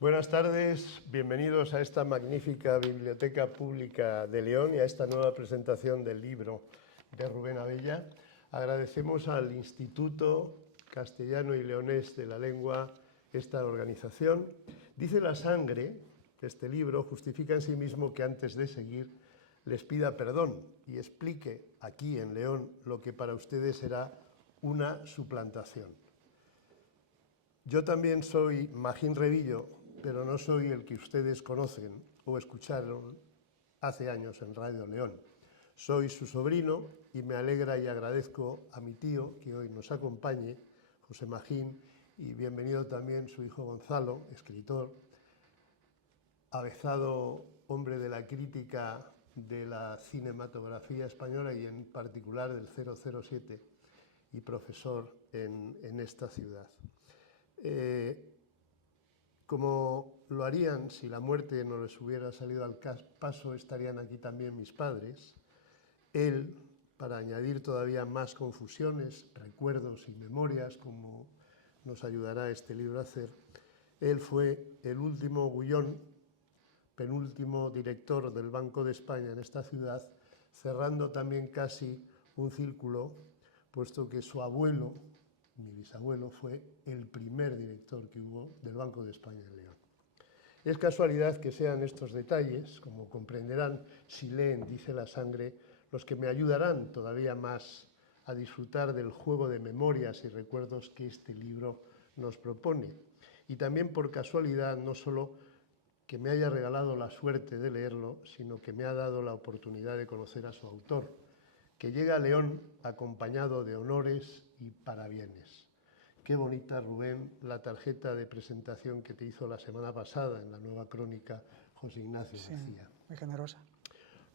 Buenas tardes, bienvenidos a esta magnífica Biblioteca Pública de León y a esta nueva presentación del libro de Rubén Abella. Agradecemos al Instituto Castellano y Leonés de la Lengua esta organización. Dice la sangre que este libro justifica en sí mismo que antes de seguir les pida perdón y explique aquí en León lo que para ustedes será una suplantación. Yo también soy Magín Revillo, pero no soy el que ustedes conocen o escucharon hace años en Radio León. Soy su sobrino y me alegra y agradezco a mi tío que hoy nos acompañe, José Magín, y bienvenido también su hijo Gonzalo, escritor, avezado hombre de la crítica de la cinematografía española y en particular del 007 y profesor en esta ciudad. Como lo harían si la muerte no les hubiera salido al paso, estarían aquí también mis padres. Él, para añadir todavía más confusiones, recuerdos y memorias, como nos ayudará este libro a hacer, él fue el último Gullón, penúltimo director del Banco de España en esta ciudad, cerrando también casi un círculo, puesto que su abuelo, mi bisabuelo, fue el primer director que hubo del Banco de España en León. Es casualidad que sean estos detalles, como comprenderán si leen Dice la sangre, los que me ayudarán todavía más a disfrutar del juego de memorias y recuerdos que este libro nos propone. Y también por casualidad, no solo que me haya regalado la suerte de leerlo, sino que me ha dado la oportunidad de conocer a su autor, que llega a León acompañado de honores y parabienes. Qué bonita, Rubén, la tarjeta de presentación que te hizo la semana pasada en la Nueva Crónica José Ignacio García. Muy generosa.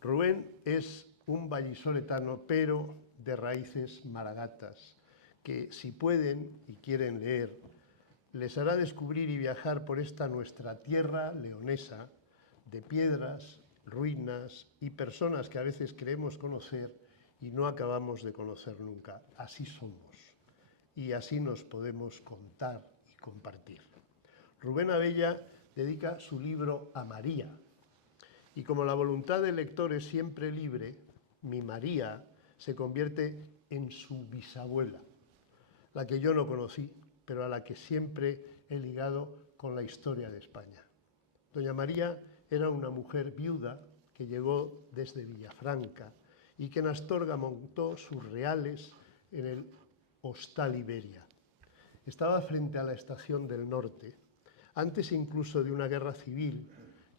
Rubén es un vallisoletano, pero de raíces maragatas, que si pueden y quieren leer, les hará descubrir y viajar por esta nuestra tierra leonesa, de piedras, ruinas y personas que a veces creemos conocer y no acabamos de conocer nunca. Así somos y así nos podemos contar y compartir. Rubén Abella dedica su libro a María y como la voluntad del lector es siempre libre, mi María se convierte en su bisabuela, la que yo no conocí, pero a la que siempre he ligado con la historia de España. Doña María era una mujer viuda que llegó desde Villafranca y que en Astorga montó sus reales en el Hostal Iberia. Estaba frente a la Estación del Norte, antes incluso de una guerra civil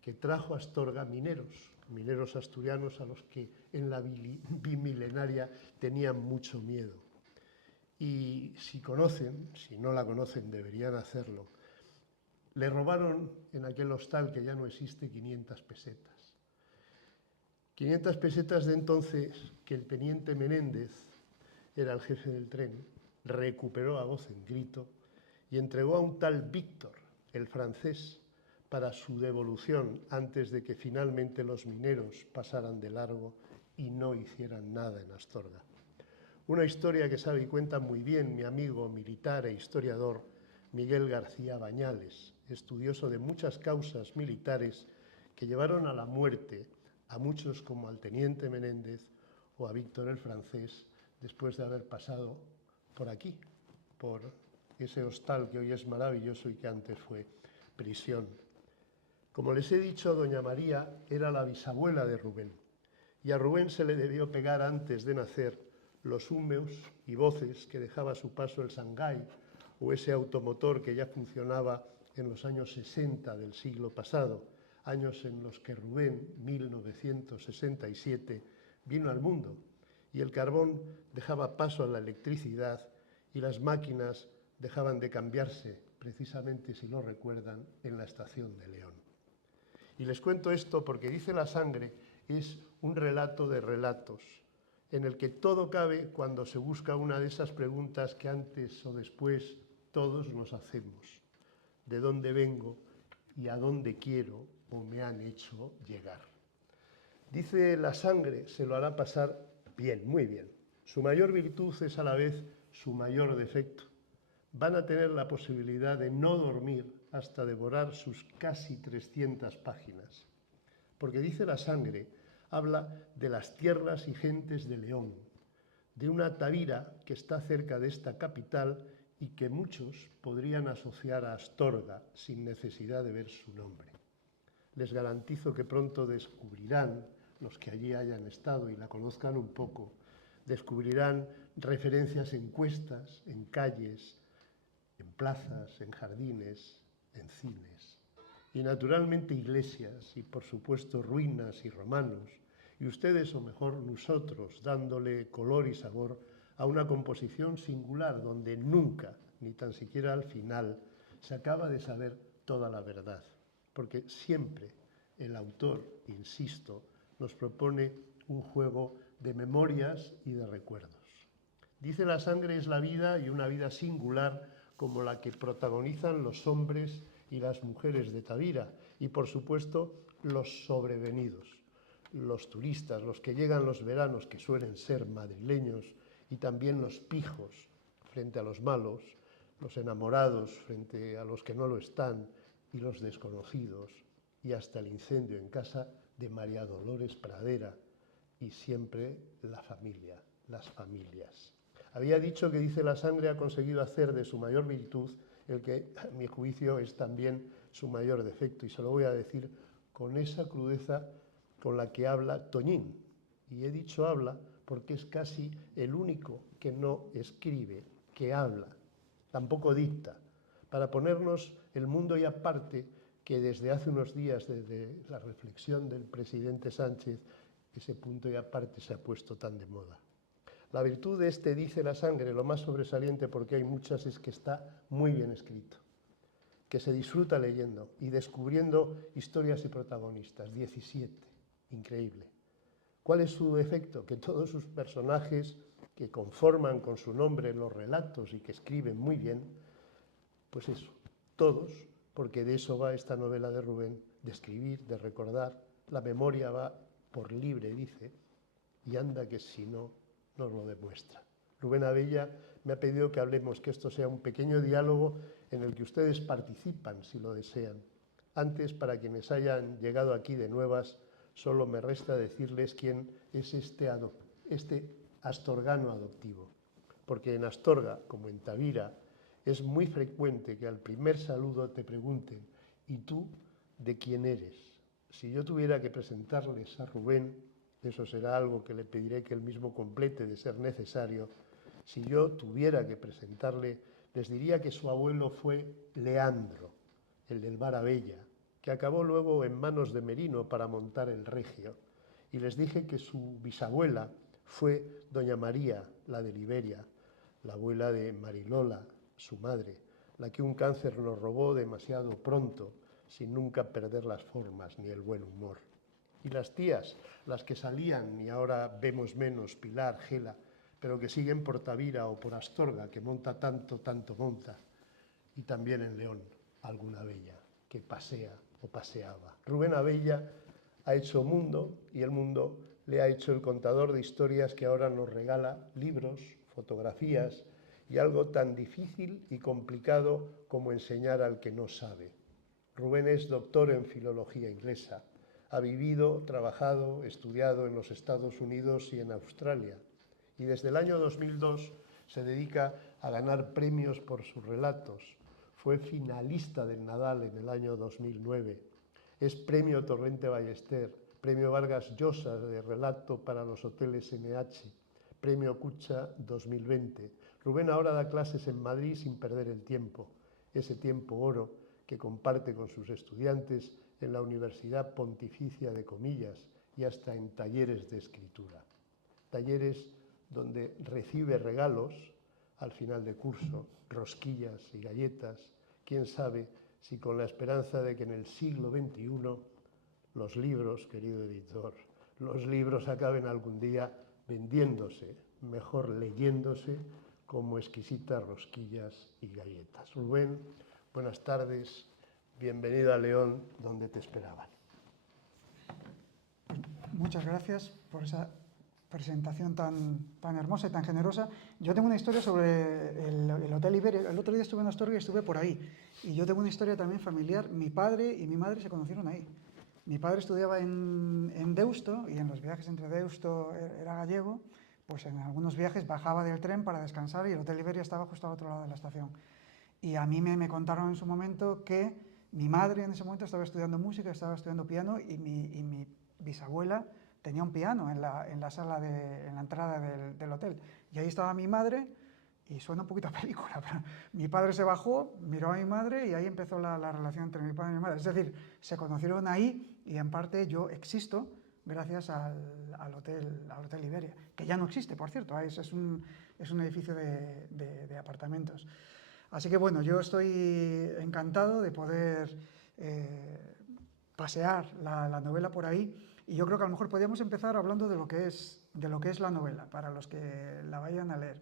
que trajo a Astorga mineros asturianos a los que en la bimilenaria tenían mucho miedo. Y si conocen, si no la conocen, deberían hacerlo. Le robaron en aquel hostal, que ya no existe, 500 pesetas. 500 pesetas de entonces que el teniente Menéndez, era el jefe del tren, recuperó a voz en grito y entregó a un tal Víctor, el francés, para su devolución antes de que finalmente los mineros pasaran de largo y no hicieran nada en Astorga. Una historia que sabe y cuenta muy bien mi amigo militar e historiador Miguel García Bañales, estudioso de muchas causas militares que llevaron a la muerte a muchos como al teniente Menéndez o a Víctor el francés después de haber pasado por aquí, por ese hostal que hoy es maravilloso y que antes fue prisión. Como les he dicho, doña María era la bisabuela de Rubén y a Rubén se le debió pegar antes de nacer los húmeos y voces que dejaba a su paso el Shanghái o ese automotor que ya funcionaba en los años 60 del siglo pasado, años en los que Rubén, 1967, vino al mundo y el carbón dejaba paso a la electricidad y las máquinas dejaban de cambiarse, precisamente si lo recuerdan, en la estación de León. Y les cuento esto porque Dice la sangre es un relato de relatos, en el que todo cabe cuando se busca una de esas preguntas que antes o después todos nos hacemos. ¿De dónde vengo y a dónde quiero o me han hecho llegar? Dice la sangre se lo hará pasar bien, muy bien. Su mayor virtud es a la vez su mayor defecto. Van a tener la posibilidad de no dormir hasta devorar sus casi 300 páginas. Porque dice la sangre, habla de las tierras y gentes de León, de una Tavira que está cerca de esta capital y que muchos podrían asociar a Astorga sin necesidad de ver su nombre. Les garantizo que pronto descubrirán, los que allí hayan estado y la conozcan un poco, descubrirán referencias en cuestas, en calles, en plazas, en jardines, en cines. Y naturalmente iglesias y por supuesto ruinas y romanos, y ustedes o mejor nosotros dándole color y sabor a una composición singular donde nunca, ni tan siquiera al final, se acaba de saber toda la verdad, porque siempre el autor, insisto, nos propone un juego de memorias y de recuerdos. Dice la sangre es la vida y una vida singular como la que protagonizan los hombres y las mujeres de Tavira y por supuesto los sobrevenidos, los turistas, los que llegan los veranos que suelen ser madrileños y también los pijos frente a los malos, los enamorados frente a los que no lo están y los desconocidos y hasta el incendio en casa de María Dolores Pradera y siempre la familia, las familias. Había dicho que dice la sangre ha conseguido hacer de su mayor virtud el que, a mi juicio, es también su mayor defecto y se lo voy a decir con esa crudeza con la que habla Toñín. Y he dicho habla porque es casi el único que no escribe, que habla, tampoco dicta, para ponernos el mundo y aparte que desde hace unos días, desde la reflexión del presidente Sánchez, ese punto y aparte se ha puesto tan de moda. La virtud de este dice la sangre, lo más sobresaliente porque hay muchas, es que está muy bien escrito, que se disfruta leyendo y descubriendo historias y protagonistas, 17, increíble. ¿Cuál es su efecto? Que todos sus personajes que conforman con su nombre los relatos y que escriben muy bien, pues eso, todos, porque de eso va esta novela de Rubén, de escribir, de recordar, la memoria va por libre, dice, y anda que si no, nos lo demuestra. Rubén Abella me ha pedido que hablemos, que esto sea un pequeño diálogo en el que ustedes participan, si lo desean. Antes, para quienes hayan llegado aquí de nuevas, solo me resta decirles quién es este astorgano adoptivo. Porque en Astorga, como en Tavira, es muy frecuente que al primer saludo te pregunten ¿y tú de quién eres? Si yo tuviera que presentarles a Rubén, eso será algo que le pediré que él mismo complete de ser necesario. Si yo tuviera que presentarle, les diría que su abuelo fue Leandro, el del Bar Abella, que acabó luego en manos de Merino para montar el Regio. Y les dije que su bisabuela fue doña María, la de Liberia, la abuela de Marilola, su madre, la que un cáncer nos robó demasiado pronto, sin nunca perder las formas ni el buen humor. Y las tías, las que salían y ahora vemos menos, Pilar, Gela, pero que siguen por Tavira o por Astorga, que monta tanto, tanto monta. Y también en León, alguna bella que pasea o paseaba. Rubén Abella ha hecho mundo y el mundo le ha hecho el contador de historias que ahora nos regala libros, fotografías y algo tan difícil y complicado como enseñar al que no sabe. Rubén es doctor en filología inglesa. Ha vivido, trabajado, estudiado en los Estados Unidos y en Australia. Y desde el año 2002 se dedica a ganar premios por sus relatos. Fue finalista del Nadal en el año 2009. Es premio Torrente Ballester, premio Vargas Llosa de relato para los hoteles NH, premio Cucha 2020. Rubén ahora da clases en Madrid sin perder el tiempo, ese tiempo oro que comparte con sus estudiantes en la Universidad Pontificia de Comillas y hasta en talleres de escritura. Talleres donde recibe regalos al final de curso, rosquillas y galletas, quién sabe si con la esperanza de que en el siglo XXI los libros, querido editor, los libros acaben algún día vendiéndose, mejor leyéndose, como exquisitas rosquillas y galletas. Rubén, buenas tardes, bienvenido a León, donde te esperaban. Muchas gracias por esa presentación tan hermosa y tan generosa. Yo tengo una historia sobre el Hotel Iberia. El otro día estuve en Astorga y estuve por ahí. Y yo tengo una historia también familiar. Mi padre y mi madre se conocieron ahí. Mi padre estudiaba en Deusto, y en los viajes entre Deusto era gallego, pues en algunos viajes bajaba del tren para descansar y el Hotel Iberia estaba justo al otro lado de la estación. Y a mí me contaron en su momento que mi madre en ese momento estaba estudiando música, estaba estudiando piano, y mi bisabuela tenía un piano en la sala, en la entrada del hotel. Y ahí estaba mi madre, y suena un poquito a película, pero mi padre se bajó, miró a mi madre y ahí empezó la relación entre mi padre y mi madre. Es decir, se conocieron ahí y en parte yo existo gracias al hotel Iberia, que ya no existe, por cierto, es un edificio de apartamentos. Así que bueno, yo estoy encantado de poder pasear la novela por ahí, y yo creo que a lo mejor podríamos empezar hablando de lo que es la novela, para los que la vayan a leer.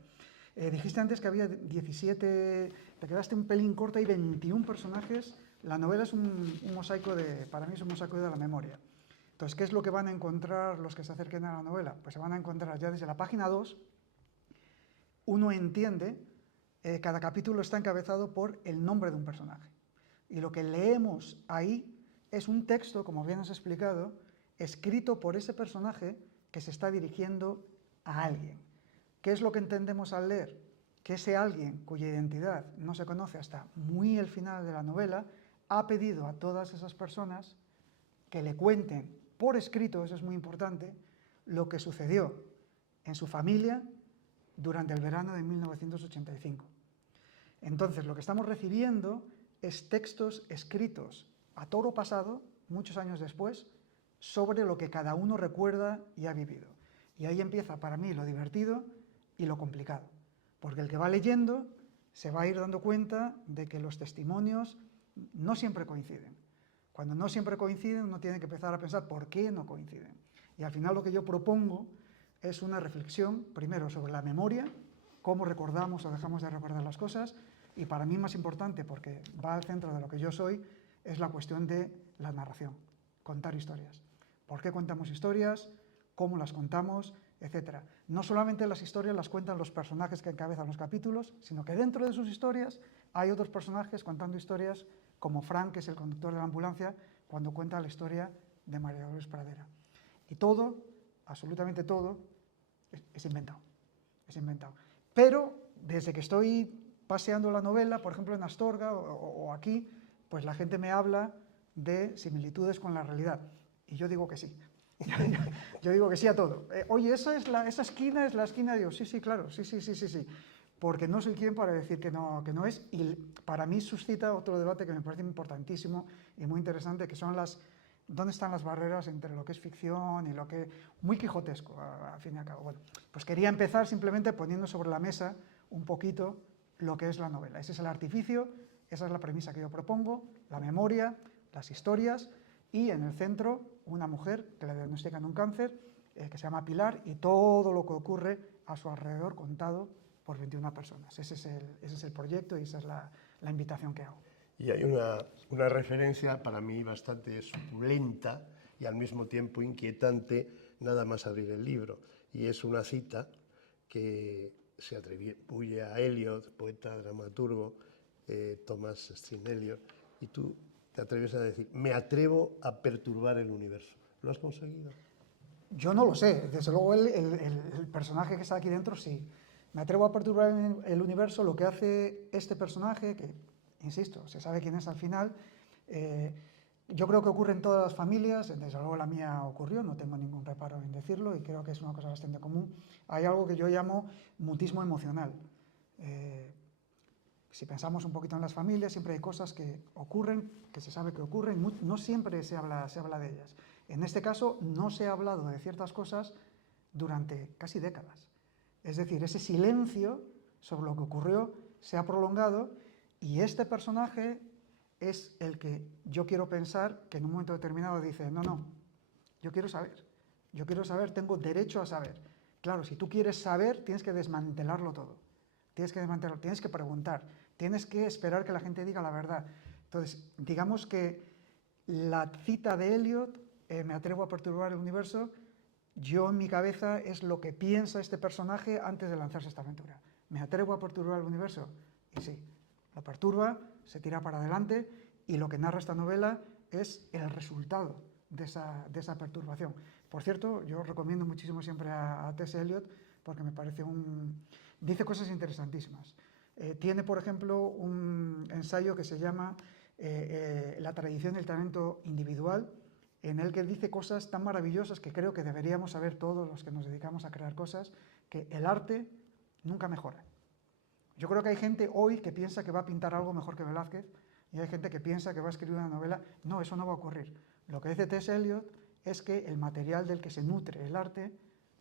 Dijiste antes que había 17, te quedaste un pelín corta, hay 21 personajes. La novela es un mosaico para mí es un mosaico de la memoria. Entonces, ¿qué es lo que van a encontrar los que se acerquen a la novela? Pues se van a encontrar ya desde la página 2, uno entiende, cada capítulo está encabezado por el nombre de un personaje. Y lo que leemos ahí es un texto, como bien has explicado, escrito por ese personaje que se está dirigiendo a alguien. ¿Qué es lo que entendemos al leer? Que ese alguien, cuya identidad no se conoce hasta muy el final de la novela, ha pedido a todas esas personas que le cuenten por escrito, eso es muy importante, lo que sucedió en su familia durante el verano de 1985. Entonces, lo que estamos recibiendo es textos escritos a toro pasado, muchos años después, sobre lo que cada uno recuerda y ha vivido. Y ahí empieza para mí lo divertido y lo complicado, porque el que va leyendo se va a ir dando cuenta de que los testimonios no siempre coinciden. Cuando no siempre coinciden, uno tiene que empezar a pensar por qué no coinciden. Y al final lo que yo propongo es una reflexión, primero, sobre la memoria, cómo recordamos o dejamos de recordar las cosas, y para mí más importante, porque va al centro de lo que yo soy, es la cuestión de la narración, contar historias. ¿Por qué contamos historias? ¿Cómo las contamos? Etcétera. No solamente las historias las cuentan los personajes que encabezan los capítulos, sino que dentro de sus historias hay otros personajes contando historias, como Frank, que es el conductor de la ambulancia, cuando cuenta la historia de María Dolores Pradera. Y todo, absolutamente todo, es inventado. Es inventado. Pero desde que estoy paseando la novela, por ejemplo en Astorga o aquí, pues la gente me habla de similitudes con la realidad. Y yo digo que sí. Yo digo que sí a todo. Oye, esa esquina es la esquina de Dios. Sí, sí, claro, sí. Porque no soy quien para decir que no es. Y para mí suscita otro debate que me parece importantísimo y muy interesante, que son ¿dónde están las barreras entre lo que es ficción y lo que... Muy quijotesco, al fin y al cabo. Bueno, pues quería empezar simplemente poniendo sobre la mesa un poquito lo que es la novela. Ese es el artificio, esa es la premisa que yo propongo, la memoria, las historias, y en el centro una mujer que le diagnostican un cáncer, que se llama Pilar, y todo lo que ocurre a su alrededor contado por 21 personas. Ese es el proyecto y esa es la invitación que hago. Y hay una referencia para mí bastante suculenta y al mismo tiempo inquietante, nada más abrir el libro. Y es una cita que se atribuye a Eliot, poeta, dramaturgo, Thomas Stream Eliot, y tú te atreves a decir: me atrevo a perturbar el universo. ¿Lo has conseguido? Yo no lo sé, desde luego el personaje que está aquí dentro sí. Me atrevo a perturbar el universo. Lo que hace este personaje, que, insisto, se sabe quién es al final, yo creo que ocurre en todas las familias, desde luego la mía ocurrió, no tengo ningún reparo en decirlo y creo que es una cosa bastante común. Hay algo que yo llamo mutismo emocional. Si pensamos un poquito en las familias, siempre hay cosas que ocurren, que se sabe que ocurren, no siempre se habla de ellas. En este caso, no se ha hablado de ciertas cosas durante casi décadas. Es decir, ese silencio sobre lo que ocurrió se ha prolongado, y este personaje es el que yo quiero pensar que en un momento determinado dice: no, yo quiero saber, tengo derecho a saber. Claro, si tú quieres saber, tienes que desmantelarlo todo. Tienes que preguntar, tienes que esperar que la gente diga la verdad. Entonces, digamos que la cita de Eliot, me atrevo a perturbar el universo, yo en mi cabeza es lo que piensa este personaje antes de lanzarse esta aventura. ¿Me atrevo a perturbar el universo? Y sí, lo perturba, se tira para adelante y lo que narra esta novela es el resultado de esa perturbación. Por cierto, yo recomiendo muchísimo siempre a T.S. Eliot porque me parece dice cosas interesantísimas. Tiene, por ejemplo, un ensayo que se llama La tradición del talento individual, en el que dice cosas tan maravillosas que creo que deberíamos saber todos los que nos dedicamos a crear cosas, que el arte nunca mejora. Yo creo que hay gente hoy que piensa que va a pintar algo mejor que Velázquez y hay gente que piensa que va a escribir una novela. No, eso no va a ocurrir. Lo que dice T.S. Eliot es que el material del que se nutre el arte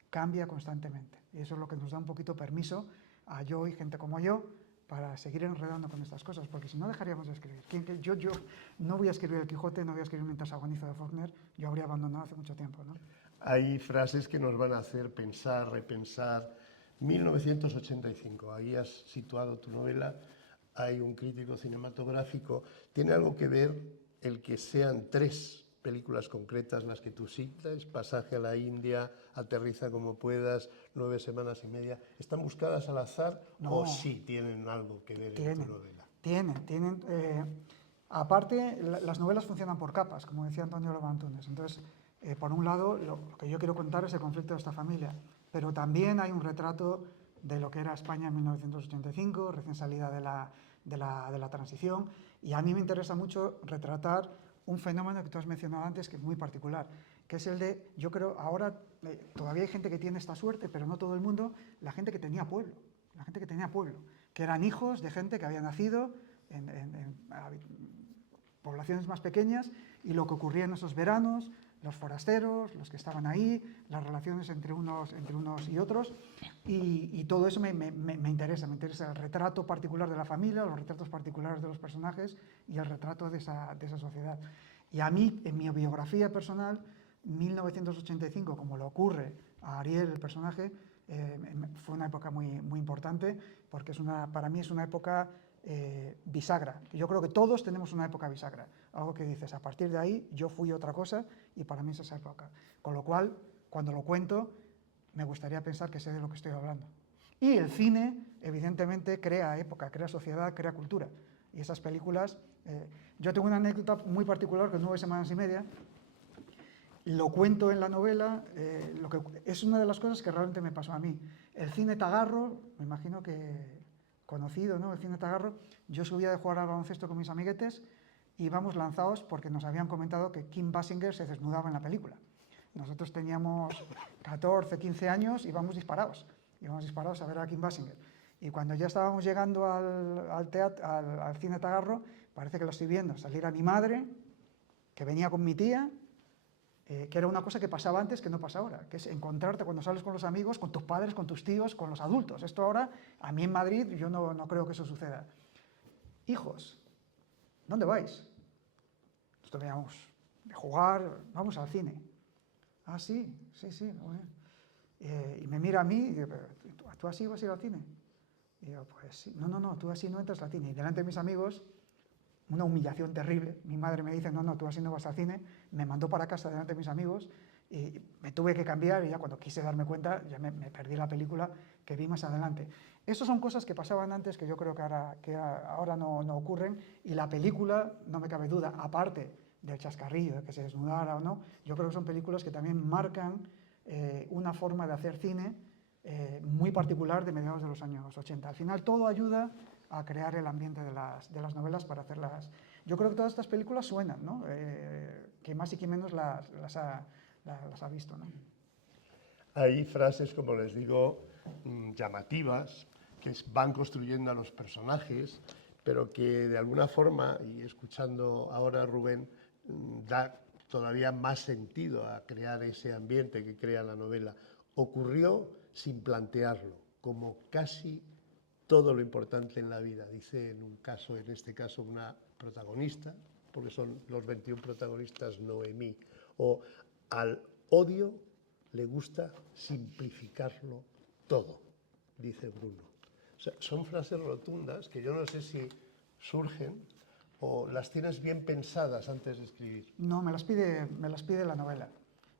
cambia constantemente. Y eso es lo que nos da un poquito permiso a yo y gente como yo para seguir enredando con estas cosas, porque si no dejaríamos de escribir. Yo no voy a escribir El Quijote, no voy a escribir Mientras agonizo de Faulkner, yo habría abandonado hace mucho tiempo, ¿no? Hay frases que nos van a hacer pensar, repensar. 1985, ahí has situado tu novela, hay un crítico cinematográfico. ¿Tiene algo que ver el que sean 3 películas concretas las que tú citas? Pasaje a la India, Aterriza como puedas, 9 semanas y media. ¿Están buscadas al azar o sí tienen algo que ver en tu novela? Tienen. Aparte, las novelas funcionan por capas, como decía Antonio Loba Antunes. Entonces, por un lado, lo que yo quiero contar es el conflicto de esta familia, pero también hay un retrato de lo que era España en 1985, recién salida de la transición, y a mí me interesa mucho retratar un fenómeno que tú has mencionado antes, que es muy particular, que es el de, yo creo, ahora todavía hay gente que tiene esta suerte, pero no todo el mundo, la gente que tenía pueblo, que eran hijos de gente que había nacido en poblaciones más pequeñas, y lo que ocurría en esos veranos, los forasteros, los que estaban ahí, las relaciones entre unos y otros, y todo eso me interesa el retrato particular de la familia, los retratos particulares de los personajes y el retrato de esa sociedad. Y a mí, en mi biografía personal, 1985, como le ocurre a Ariel, el personaje, fue una época muy, muy importante, porque para mí es una época bisagra. Yo creo que todos tenemos una época bisagra, algo que dices, a partir de ahí yo fui otra cosa y para mí es esa época. Con lo cual, cuando lo cuento, me gustaría pensar que sé de lo que estoy hablando. Y el cine, evidentemente, crea época, crea sociedad, crea cultura. Y esas películas... yo tengo una anécdota muy particular que 9 semanas y media, lo cuento en la novela, es una de las cosas que realmente me pasó a mí. El cine Tagarro, me imagino que conocido, ¿no? El cine Tagarro, yo subía de jugar al baloncesto con mis amiguetes y íbamos lanzados porque nos habían comentado que Kim Basinger se desnudaba en la película. Nosotros teníamos 14, 15 años y íbamos disparados a ver a Kim Basinger. Y cuando ya estábamos llegando al cine Tagarro, parece que lo estoy viendo, salir a mi madre, que venía con mi tía, que era una cosa que pasaba antes que no pasa ahora, que es encontrarte cuando sales con los amigos, con tus padres, con tus tíos, con los adultos. Esto ahora, a mí en Madrid, yo no creo que eso suceda. Hijos, ¿dónde vais? Nosotros veníamos de jugar, vamos al cine. Ah, sí. Bueno. Y me mira a mí y dice, ¿tú así vas a ir al cine? Y yo, pues sí. No, tú así no entras al cine. Y delante de mis amigos, una humillación terrible. Mi madre me dice, no, tú así no vas al cine. Me mandó para casa delante de mis amigos y me tuve que cambiar y ya cuando quise darme cuenta ya me perdí la película que vi más adelante. Esas son cosas que pasaban antes que yo creo que ahora no ocurren, y la película, no me cabe duda, aparte del chascarrillo, de que se desnudara o no, yo creo que son películas que también marcan una forma de hacer cine muy particular de mediados de los años 80. Al final todo ayuda a crear el ambiente de las novelas para hacerlas. Yo creo que todas estas películas suenan, ¿no? Que más y que menos las ha visto, ¿no? Hay frases, como les digo, llamativas, que van construyendo a los personajes, pero que de alguna forma, y escuchando ahora a Rubén, da todavía más sentido a crear ese ambiente que crea la novela. Ocurrió sin plantearlo, como casi todo lo importante en la vida, dice en este caso una protagonista, porque son los 21 protagonistas, Noemí, o al odio le gusta simplificarlo todo, dice Bruno. O sea, son frases rotundas que yo no sé si surgen o las tienes bien pensadas antes de escribir. No, me las pide la novela.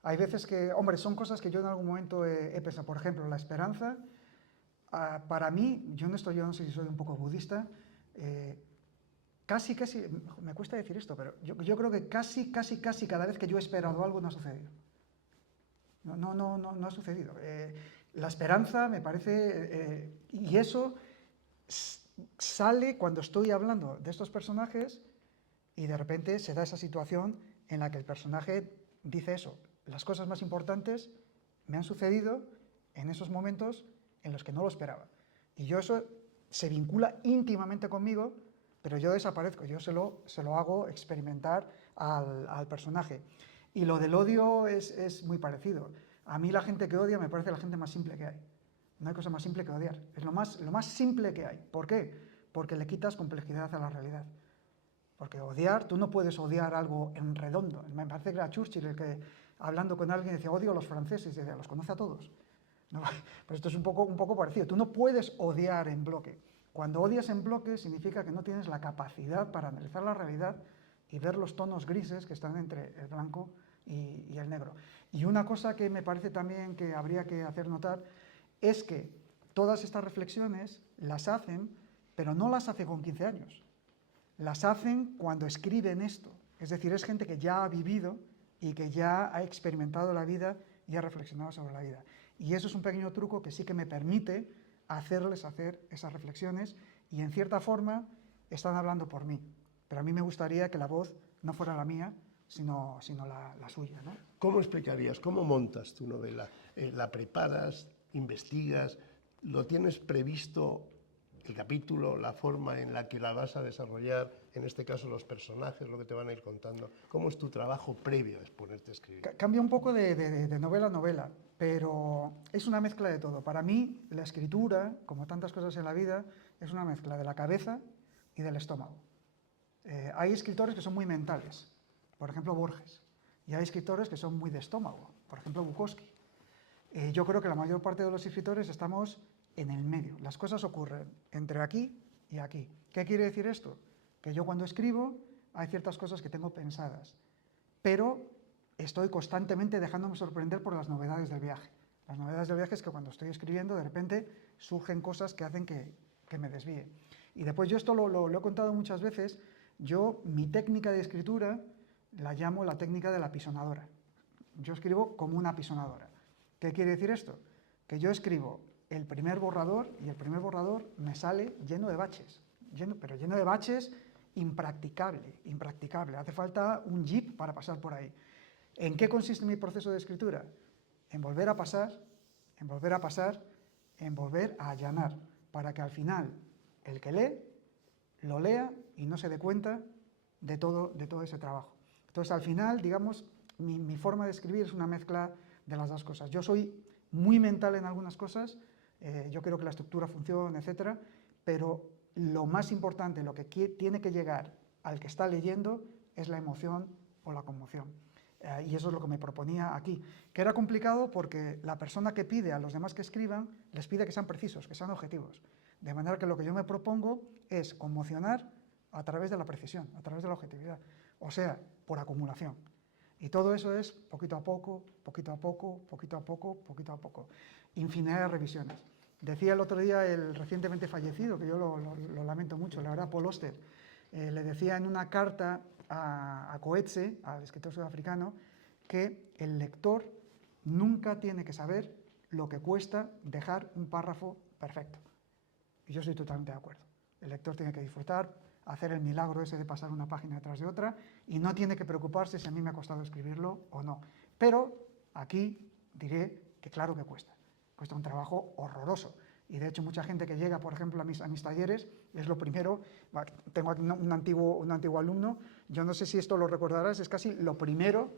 Hay veces que, hombre, son cosas que yo en algún momento he pensado. Por ejemplo, la esperanza, para mí, yo no sé si soy un poco budista, casi, me cuesta decir esto, pero yo creo que casi cada vez que yo he esperado algo no ha sucedido. No ha sucedido. La esperanza me parece, y eso sale cuando estoy hablando de estos personajes y de repente se da esa situación en la que el personaje dice eso. Las cosas más importantes me han sucedido en esos momentos en los que no lo esperaba. Y yo eso se vincula íntimamente conmigo, pero yo desaparezco, yo se lo hago experimentar al personaje. Y lo del odio es muy parecido. A mí la gente que odia me parece la gente más simple que hay. No hay cosa más simple que odiar. Es lo más simple que hay. ¿Por qué? Porque le quitas complejidad a la realidad. Porque odiar, tú no puedes odiar algo en redondo. Me parece que era Churchill el que, hablando con alguien, decía, odio a los franceses, y decía, los conoce a todos. No, pues esto es un poco parecido. Tú no puedes odiar en bloque. Cuando odias en bloque significa que no tienes la capacidad para analizar la realidad y ver los tonos grises que están entre el blanco y el negro. Y una cosa que me parece también que habría que hacer notar es que todas estas reflexiones las hacen, pero no las hace con 15 años. Las hacen cuando escriben esto. Es decir, es gente que ya ha vivido y que ya ha experimentado la vida y ha reflexionado sobre la vida. Y eso es un pequeño truco que sí que me permite hacerles hacer esas reflexiones y en cierta forma están hablando por mí. Pero a mí me gustaría que la voz no fuera la mía, sino la suya, ¿no? ¿Cómo explicarías, cómo montas tu novela? ¿La preparas, investigas, lo tienes previsto el capítulo, la forma en la que la vas a desarrollar, en este caso los personajes, lo que te van a ir contando? ¿Cómo es tu trabajo previo a ponerte a escribir? Cambia un poco de novela a novela, pero es una mezcla de todo. Para mí, la escritura, como tantas cosas en la vida, es una mezcla de la cabeza y del estómago. Hay escritores que son muy mentales, por ejemplo Borges, y hay escritores que son muy de estómago, por ejemplo Bukowski. Yo creo que la mayor parte de los escritores estamos en el medio. Las cosas ocurren entre aquí y aquí. ¿Qué quiere decir esto? Que yo cuando escribo hay ciertas cosas que tengo pensadas, pero estoy constantemente dejándome sorprender por las novedades del viaje. Las novedades del viaje es que cuando estoy escribiendo de repente surgen cosas que hacen que me desvíe. Y después yo esto lo he contado muchas veces, mi técnica de escritura la llamo la técnica de la apisonadora. Yo escribo como una apisonadora. ¿Qué quiere decir esto? Que yo escribo el primer borrador y el primer borrador me sale lleno de baches, pero lleno de baches impracticable. Hace falta un jeep para pasar por ahí. ¿En qué consiste mi proceso de escritura? En volver a pasar, en volver a pasar, en volver a allanar, para que al final el que lee, lo lea y no se dé cuenta de todo ese trabajo. Entonces al final, digamos, mi forma de escribir es una mezcla de las dos cosas. Yo soy muy mental en algunas cosas, yo creo que la estructura funciona, etcétera, pero lo más importante, lo que tiene que llegar al que está leyendo es la emoción o la conmoción. Y eso es lo que me proponía aquí, que era complicado porque la persona que pide a los demás que escriban, les pide que sean precisos, que sean objetivos. De manera que lo que yo me propongo es conmocionar a través de la precisión, a través de la objetividad, o sea, por acumulación. Y todo eso es poquito a poco, poquito a poco, poquito a poco, poquito a poco. Infinidad de revisiones. Decía el otro día el recientemente fallecido, que yo lo lamento mucho, la verdad, Paul Auster, le decía en una carta a Coetzee, al escritor sudafricano, que el lector nunca tiene que saber lo que cuesta dejar un párrafo perfecto. Y yo estoy totalmente de acuerdo. El lector tiene que disfrutar, hacer el milagro ese de pasar una página detrás de otra y no tiene que preocuparse si a mí me ha costado escribirlo o no. Pero aquí diré que claro que cuesta. Cuesta un trabajo horroroso. Y de hecho mucha gente que llega, por ejemplo, a mis talleres, es lo primero, tengo aquí un antiguo alumno, yo no sé si esto lo recordarás, es casi lo primero,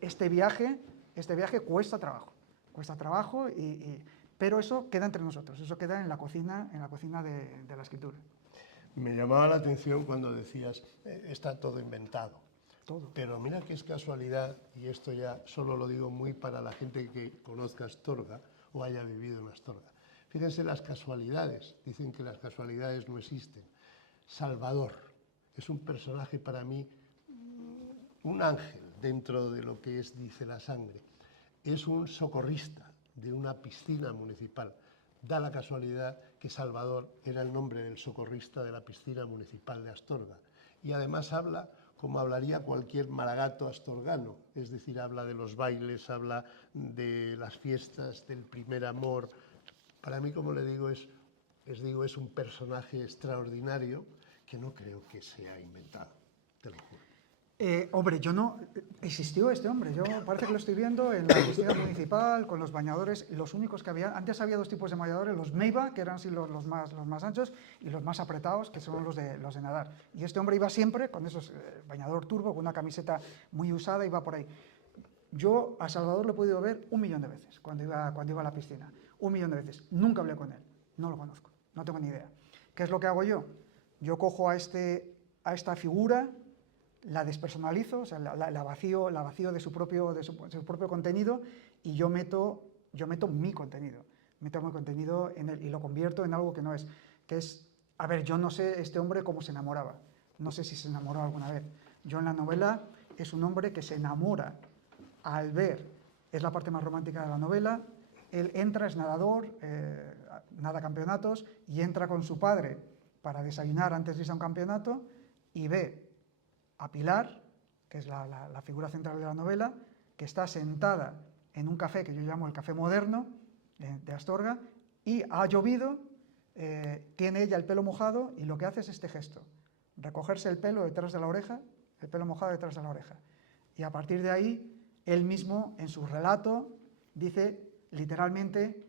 este viaje cuesta trabajo, pero eso queda entre nosotros, eso queda en la cocina de la escritura. Me llamaba la atención cuando decías, está todo inventado. Todo. Pero mira que es casualidad, y esto ya solo lo digo muy para la gente que conozca Astorga o haya vivido en Astorga. Fíjense las casualidades, dicen que las casualidades no existen. Salvador es un personaje para mí, un ángel dentro de lo que es Dice la Sangre. Es un socorrista de una piscina municipal. Da la casualidad que Salvador era el nombre del socorrista de la piscina municipal de Astorga. Y además habla como hablaría cualquier maragato astorgano, es decir, habla de los bailes, habla de las fiestas, del primer amor. Para mí, como les digo, es un personaje extraordinario que no creo que sea inventado, te lo juro. Hombre, yo no... Existió este hombre, yo parece que lo estoy viendo en la piscina municipal, con los bañadores, los únicos que había... Antes había dos tipos de bañadores, los Meiba, que eran así los más anchos, y los más apretados, que son los de nadar. Y este hombre iba siempre con esos bañador turbo, con una camiseta muy usada, iba por ahí. Yo a Salvador lo he podido ver 1.000.000 de veces cuando iba a la piscina. 1.000.000 de veces. Nunca hablé con él, no lo conozco, no tengo ni idea. ¿Qué es lo que hago yo? Yo cojo a esta figura, la despersonalizo, o sea, la vacío de su propio contenido, y yo meto mi contenido. Meto mi contenido en él y lo convierto en algo que no es. A ver, yo no sé este hombre cómo se enamoraba. No sé si se enamoró alguna vez. Yo en la novela es un hombre que se enamora al ver, es la parte más romántica de la novela. Él entra, es nadador, nada campeonatos, y entra con su padre para desayunar antes de irse a un campeonato, y ve a Pilar, que es la figura central de la novela, que está sentada en un café que yo llamo el Café Moderno de Astorga, y ha llovido, tiene ella el pelo mojado, y lo que hace es este gesto, recogerse el pelo detrás de la oreja, el pelo mojado detrás de la oreja. Y a partir de ahí, él mismo, en su relato, dice literalmente,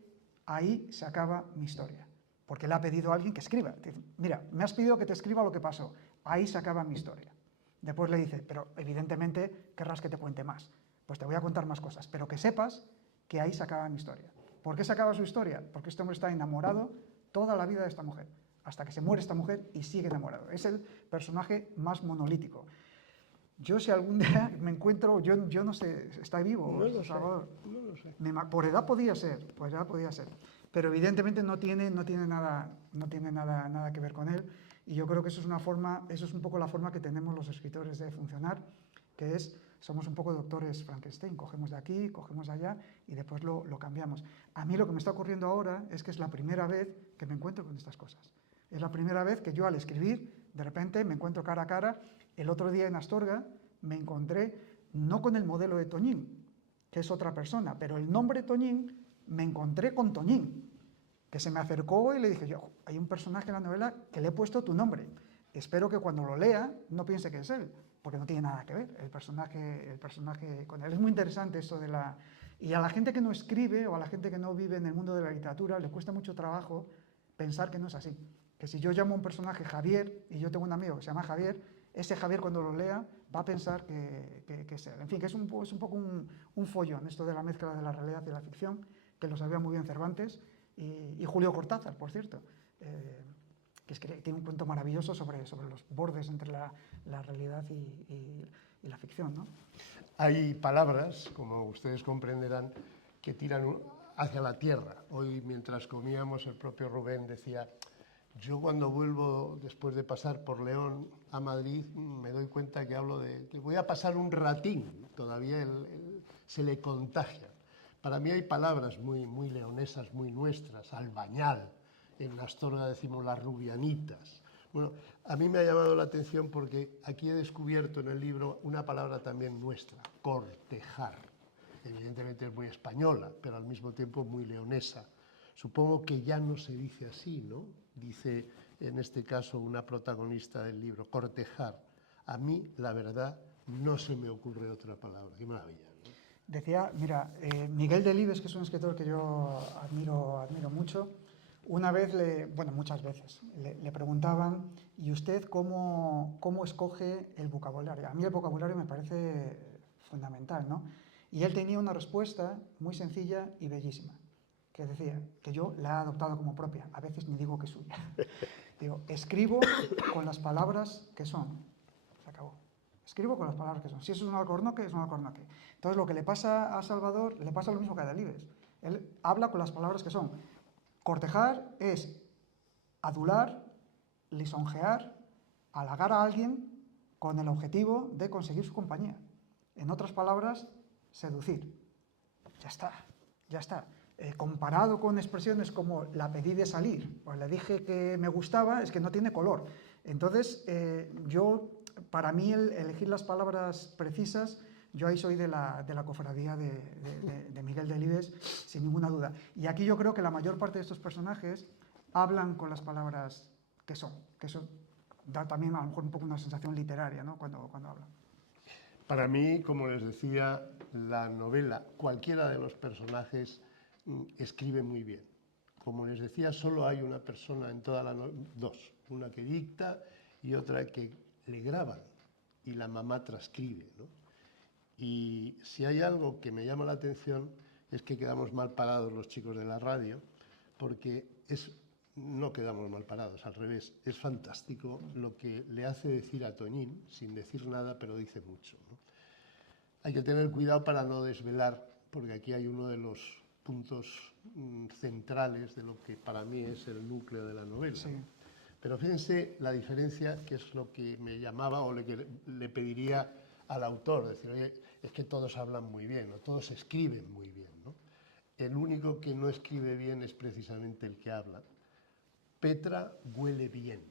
ahí se acaba mi historia. Porque le ha pedido a alguien que escriba. Dice, mira, me has pedido que te escriba lo que pasó, ahí se acaba mi historia. Después le dice, pero evidentemente querrás que te cuente más. Pues te voy a contar más cosas, pero que sepas que ahí se acaba mi historia. ¿Por qué se acaba su historia? Porque este hombre está enamorado toda la vida de esta mujer, hasta que se muere esta mujer y sigue enamorado. Es el personaje más monolítico. Yo, si algún día me encuentro, yo no sé, ¿está vivo? No lo Salvador? sé, no lo sé. Por edad podía ser, pero evidentemente no tiene nada que ver con él, y yo creo que eso es un poco la forma que tenemos los escritores de funcionar, que es, somos un poco doctores Frankenstein, cogemos de aquí, cogemos de allá, y después lo cambiamos. A mí lo que me está ocurriendo ahora es que es la primera vez que me encuentro con estas cosas. Es la primera vez que yo, al escribir, de repente me encuentro cara a cara. El otro día en Astorga me encontré no con el modelo de Toñín, que es otra persona, pero el nombre Toñín, me encontré con Toñín, que se me acercó y le dije yo, hay un personaje en la novela que le he puesto tu nombre. Espero que cuando lo lea no piense que es él, porque no tiene nada que ver el personaje con él. Es muy interesante esto de la... Y a la gente que no escribe o a la gente que no vive en el mundo de la literatura le cuesta mucho trabajo pensar que no es así. Que si yo llamo a un personaje Javier y yo tengo un amigo que se llama Javier, ese Javier cuando lo lea va a pensar que es él. En fin, que es un poco un follón esto de la mezcla de la realidad y la ficción, que lo sabía muy bien Cervantes y Julio Cortázar, por cierto, que tiene un cuento maravilloso sobre los bordes entre la realidad y la ficción, ¿no? Hay palabras, como ustedes comprenderán, que tiran hacia la tierra. Hoy, mientras comíamos, el propio Rubén decía, yo cuando vuelvo, después de pasar por León a Madrid, me doy cuenta que hablo de que voy a pasar un ratín, todavía se le contagia. Para mí hay palabras muy leonesas, muy nuestras, albañal, en Astorga decimos las rubianitas. Bueno, a mí me ha llamado la atención porque aquí he descubierto en el libro una palabra también nuestra, cortejar. Evidentemente es muy española, pero al mismo tiempo muy leonesa. Supongo que ya no se dice así, ¿no? Dice, en este caso, una protagonista del libro, cortejar. A mí, la verdad, no se me ocurre otra palabra. Qué maravilla, ¿no? Decía, mira, Miguel Delibes, que es un escritor que yo admiro mucho, una vez, muchas veces, le preguntaban, ¿y usted cómo escoge el vocabulario? A mí el vocabulario me parece fundamental, ¿no? Y él tenía una respuesta muy sencilla y bellísima, que decía, que yo la he adoptado como propia, a veces ni digo que es suya. Digo, escribo con las palabras que son. Se acabó. Escribo con las palabras que son. Si eso es un alcornoque, es un alcornoque. Entonces, lo que le pasa a Salvador, le pasa lo mismo que a Delibes. Él habla con las palabras que son. Cortejar es adular, lisonjear, halagar a alguien con el objetivo de conseguir su compañía. En otras palabras, seducir. Ya está, ya está. Comparado con expresiones como la pedí de salir, o le dije que me gustaba, es que no tiene color. Entonces, para mí, elegir las palabras precisas, yo ahí soy de la cofradía de Miguel Delibes, sin ninguna duda. Y aquí yo creo que la mayor parte de estos personajes hablan con las palabras que son, que eso da también a lo mejor un poco una sensación literaria, ¿no? cuando hablan. Para mí, como les decía, la novela, cualquiera de los personajes escribe muy bien. Como les decía, solo hay una persona en toda la novela, dos, una que dicta y otra que le graban y la mamá transcribe, ¿no? Y si hay algo que me llama la atención es que quedamos mal parados los chicos de la radio, porque no quedamos mal parados, al revés, es fantástico lo que le hace decir a Toñín, sin decir nada, pero dice mucho, ¿no? Hay que tener cuidado para no desvelar, porque aquí hay uno de los puntos centrales de lo que para mí es el núcleo de la novela. Sí. ¿No? Pero fíjense la diferencia, que es lo que me llamaba o le pediría al autor, decir, oye, es que todos hablan muy bien, o todos escriben muy bien, ¿no? El único que no escribe bien es precisamente el que habla. Petra huele bien,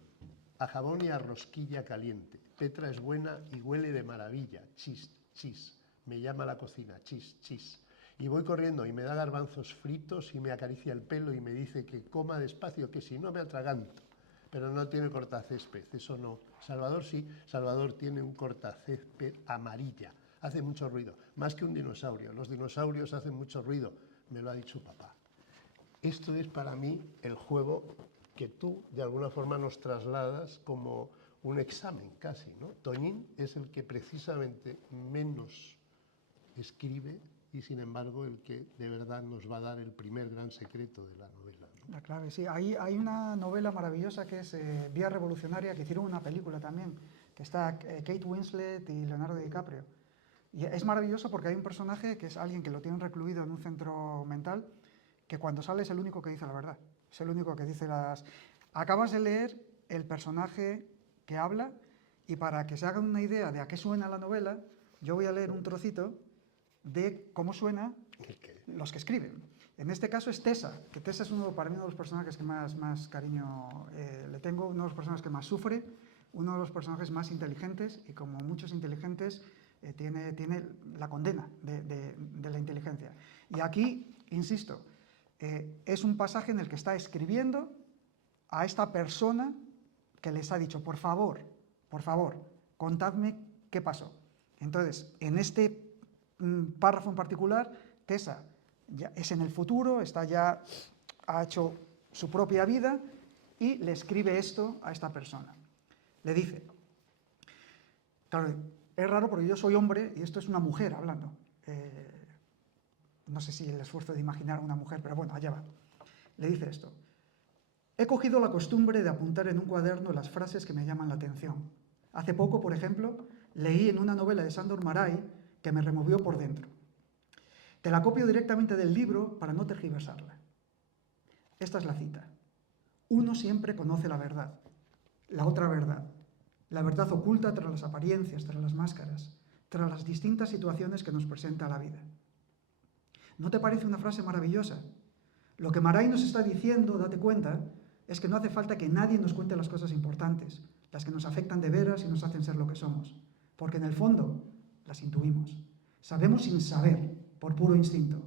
a jabón y a rosquilla caliente. Petra es buena y huele de maravilla, chis, chis. Me llama a la cocina, chis, chis. Y voy corriendo y me da garbanzos fritos y me acaricia el pelo y me dice que coma despacio, que si no me atraganto. Pero no tiene cortacésped, eso no. Salvador sí, Salvador tiene un cortacésped amarilla. Hace mucho ruido, más que un dinosaurio. Los dinosaurios hacen mucho ruido, me lo ha dicho papá. Esto es para mí el juego que tú de alguna forma nos trasladas como un examen casi, ¿no? Toñín es el que precisamente menos escribe y sin embargo el que de verdad nos va a dar el primer gran secreto de la novela, ¿no? La clave, sí. Hay una novela maravillosa que es Vía Revolucionaria, que hicieron una película también, que está Kate Winslet y Leonardo DiCaprio. Y es maravilloso porque hay un personaje que es alguien que lo tienen recluido en un centro mental, que cuando sale es el único que dice la verdad. Es el único que dice las... Acabas de leer el personaje que habla y para que se hagan una idea de a qué suena la novela, yo voy a leer un trocito de cómo suena los que escriben. En este caso es Tessa, que Tessa es para mí uno de los personajes que más cariño le tengo, uno de los personajes que más sufre, uno de los personajes más inteligentes y como muchos inteligentes tiene la condena de la inteligencia. Y aquí, insisto, es un pasaje en el que está escribiendo a esta persona que les ha dicho, por favor, contadme qué pasó. Entonces, en este párrafo en particular, Tessa ya es en el futuro, ha hecho su propia vida y le escribe esto a esta persona. Le dice, claro, es raro porque yo soy hombre y esto es una mujer hablando. No sé si el esfuerzo de imaginar a una mujer, pero bueno, allá va. Le dice esto. He cogido la costumbre de apuntar en un cuaderno las frases que me llaman la atención. Hace poco, por ejemplo, leí en una novela de Sándor Márai que me removió por dentro. Te la copio directamente del libro para no tergiversarla. Esta es la cita. Uno siempre conoce la verdad, la otra verdad, la verdad oculta tras las apariencias, tras las máscaras, tras las distintas situaciones que nos presenta la vida. ¿No te parece una frase maravillosa? Lo que Márai nos está diciendo, date cuenta, es que no hace falta que nadie nos cuente las cosas importantes, las que nos afectan de veras y nos hacen ser lo que somos, porque en el fondo las intuimos. Sabemos sin saber, por puro instinto.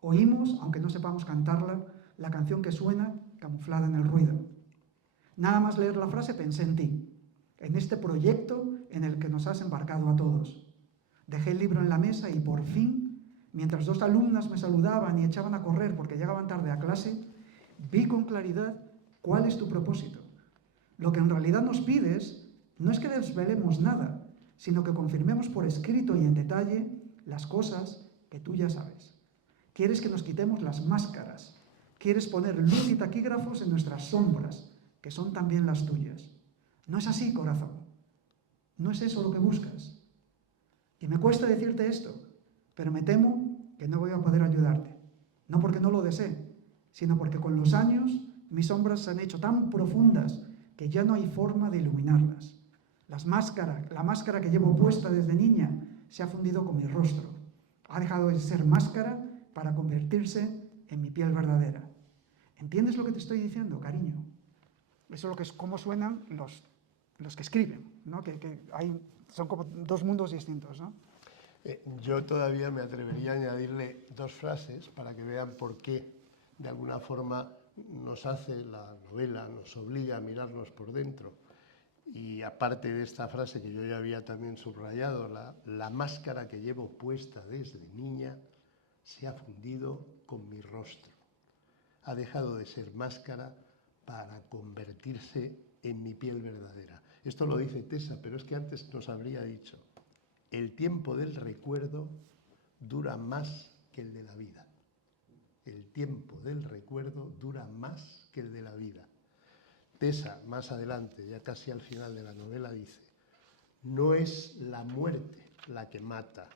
Oímos, aunque no sepamos cantarla, la canción que suena camuflada en el ruido. Nada más leer la frase pensé en ti, en este proyecto en el que nos has embarcado a todos. Dejé el libro en la mesa y por fin, mientras dos alumnas me saludaban y echaban a correr porque llegaban tarde a clase, vi con claridad cuál es tu propósito. Lo que en realidad nos pides no es que desvelemos nada, sino que confirmemos por escrito y en detalle las cosas que tú ya sabes. Quieres que nos quitemos las máscaras, quieres poner luz y taquígrafos en nuestras sombras, que son también las tuyas. No es así, corazón. No es eso lo que buscas. Y me cuesta decirte esto, pero me temo que no voy a poder ayudarte. No porque no lo desee, sino porque con los años mis sombras se han hecho tan profundas que ya no hay forma de iluminarlas. La máscara que llevo puesta desde niña se ha fundido con mi rostro. Ha dejado de ser máscara para convertirse en mi piel verdadera. ¿Entiendes lo que te estoy diciendo, cariño? Eso es lo que es cómo suenan los que escriben, ¿no? Son como dos mundos distintos, ¿no? Yo todavía me atrevería a añadirle dos frases para que vean por qué, de alguna forma, nos hace la novela, nos obliga a mirarnos por dentro. Y aparte de esta frase que yo ya había también subrayado, la máscara que llevo puesta desde niña se ha fundido con mi rostro. Ha dejado de ser máscara para convertirse en mi piel verdadera. Esto lo dice Tessa, pero es que antes nos habría dicho: el tiempo del recuerdo dura más que el de la vida. El tiempo del recuerdo dura más que el de la vida. Tessa, más adelante, ya casi al final de la novela, dice: no es la muerte la que mata,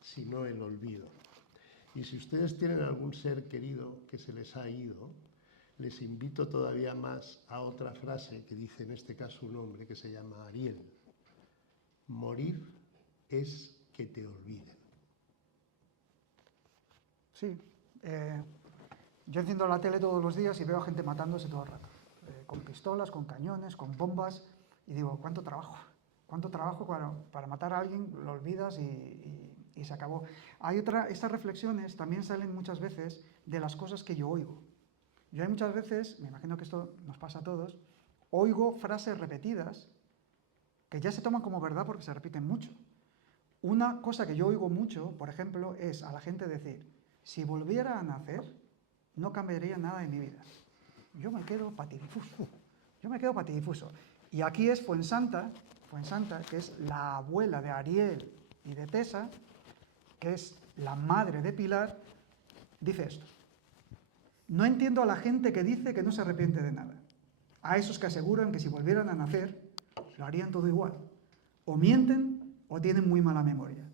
sino el olvido. Y si ustedes tienen algún ser querido que se les ha ido, les invito todavía más a otra frase que dice en este caso un hombre que se llama Ariel: morir es que te olviden. Sí. Yo enciendo la tele todos los días y veo a gente matándose todo el rato. Con pistolas, con cañones, con bombas. Y digo, ¿cuánto trabajo? ¿Cuánto trabajo para matar a alguien? Lo olvidas y se acabó. Estas reflexiones también salen muchas veces de las cosas que yo oigo. Yo hay muchas veces, me imagino que esto nos pasa a todos, oigo frases repetidas que ya se toman como verdad porque se repiten mucho. Una cosa que yo oigo mucho, por ejemplo, es a la gente decir: si volviera a nacer, no cambiaría nada en mi vida. Yo me quedo patidifuso. Y aquí es Fuensanta, que es la abuela de Ariel y de Tessa, que es la madre de Pilar, dice esto: no entiendo a la gente que dice que no se arrepiente de nada. A esos que aseguran que si volvieran a nacer, lo harían todo igual. O mienten o tienen muy mala memoria.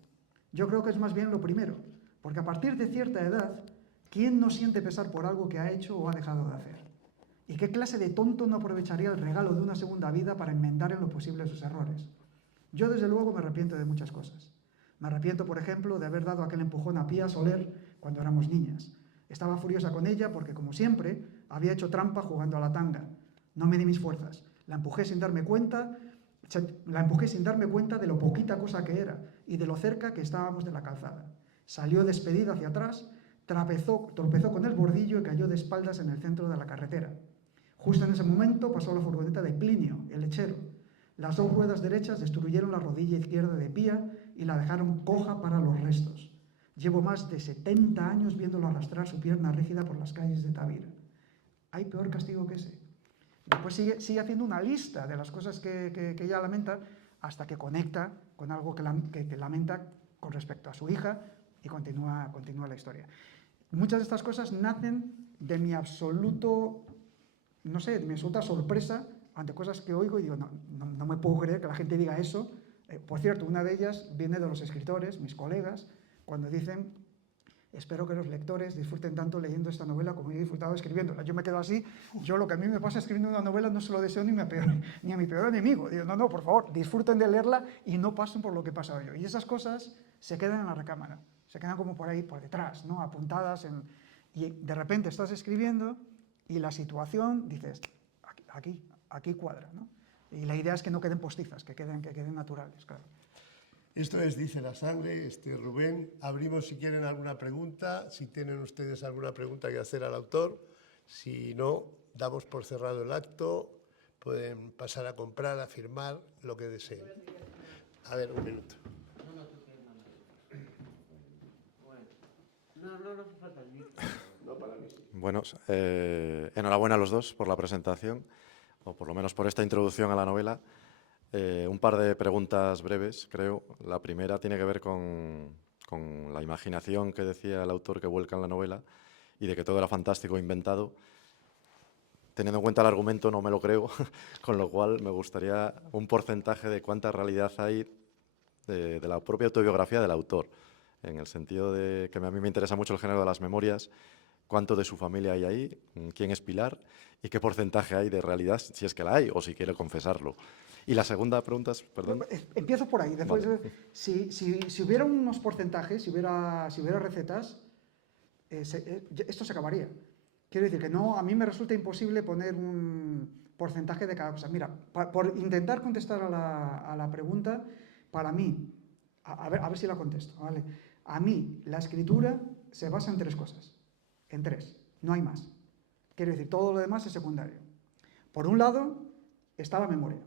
Yo creo que es más bien lo primero, porque a partir de cierta edad, ¿quién no siente pesar por algo que ha hecho o ha dejado de hacer? ¿Y qué clase de tonto no aprovecharía el regalo de una segunda vida para enmendar en lo posible sus errores? Yo, desde luego, me arrepiento de muchas cosas. Me arrepiento, por ejemplo, de haber dado aquel empujón a Pía Soler cuando éramos niñas. Estaba furiosa con ella porque, como siempre, había hecho trampa jugando a la tanga. No me di mis fuerzas. La empujé sin darme cuenta de lo poquita cosa que era y de lo cerca que estábamos de la calzada. Salió despedida hacia atrás, tropezó con el bordillo y cayó de espaldas en el centro de la carretera. Justo en ese momento pasó la furgoneta de Plinio, el lechero. Las dos ruedas derechas destruyeron la rodilla izquierda de Pía y la dejaron coja para los restos. Llevo más de 70 años viéndolo arrastrar su pierna rígida por las calles de Tavira. ¿Hay peor castigo que ese? Después sigue haciendo una lista de las cosas que ella lamenta hasta que conecta con algo que lamenta con respecto a su hija y continúa la historia. Muchas de estas cosas nacen de mi absoluta sorpresa ante cosas que oigo y digo, no me puedo creer que la gente diga eso. Por cierto, una de ellas viene de los escritores, mis colegas, cuando dicen: espero que los lectores disfruten tanto leyendo esta novela como yo he disfrutado escribiéndola. Yo me quedo así. Yo, lo que a mí me pasa escribiendo una novela, no se lo deseo ni a mi peor enemigo. Digo, no, por favor, disfruten de leerla y no pasen por lo que he pasado yo. Y esas cosas se quedan en la recámara, se quedan como por ahí, por detrás, ¿no? Apuntadas. Y de repente estás escribiendo y la situación, dices, aquí cuadra, ¿no? Y la idea es que no queden postizas, que queden naturales, claro. Esto es Dice la Sangre, Rubén. Abrimos si quieren alguna pregunta, si tienen ustedes alguna pregunta que hacer al autor. Si no, damos por cerrado el acto, pueden pasar a comprar, a firmar, lo que deseen. A ver, un minuto. No hace falta el micro. No, para mí sí. Bueno, enhorabuena a los dos por la presentación, o por lo menos por esta introducción a la novela. Un par de preguntas breves, creo. La primera tiene que ver con la imaginación que decía el autor que vuelca en la novela y de que todo era fantástico e inventado. Teniendo en cuenta el argumento, no me lo creo, con lo cual me gustaría un porcentaje de cuánta realidad hay de la propia autobiografía del autor, en el sentido de que a mí me interesa mucho el género de las memorias cuánto de su familia hay ahí, quién es Pilar y qué porcentaje hay de realidad, si es que la hay o si quiere confesarlo. Y la segunda pregunta es, perdón. Empiezo por ahí. Después, Vale. si hubiera unos porcentajes, si hubiera recetas, esto se acabaría. Quiero decir que no, a mí me resulta imposible poner un porcentaje de cada cosa. Mira, por intentar contestar a la pregunta, para mí, a ver si la contesto, ¿vale? A mí, la escritura se basa en tres cosas. En tres, no hay más. Quiero decir, todo lo demás es secundario. Por un lado, está la memoria,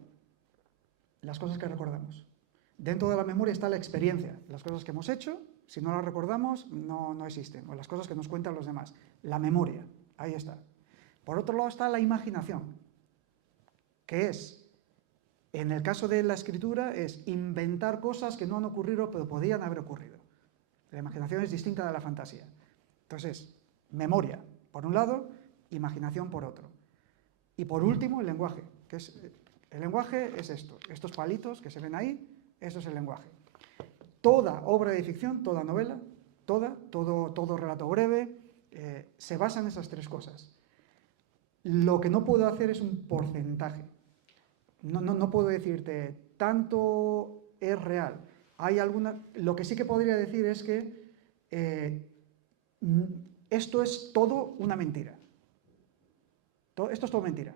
las cosas que recordamos. Dentro de la memoria está la experiencia, las cosas que hemos hecho, si no las recordamos, no existen, o las cosas que nos cuentan los demás. La memoria, ahí está. Por otro lado está la imaginación, que es, en el caso de la escritura, es inventar cosas que no han ocurrido, pero podían haber ocurrido. La imaginación es distinta de la fantasía. Entonces, memoria, por un lado, imaginación por otro. Y por último, el lenguaje, que es, el lenguaje es esto, estos palitos que se ven ahí, eso es el lenguaje. Toda obra de ficción, toda novela, todo relato breve, se basa en esas tres cosas. Lo que no puedo hacer es un porcentaje. No puedo decirte, tanto es real. Lo que sí que podría decir es que esto es todo una mentira. Esto es todo mentira.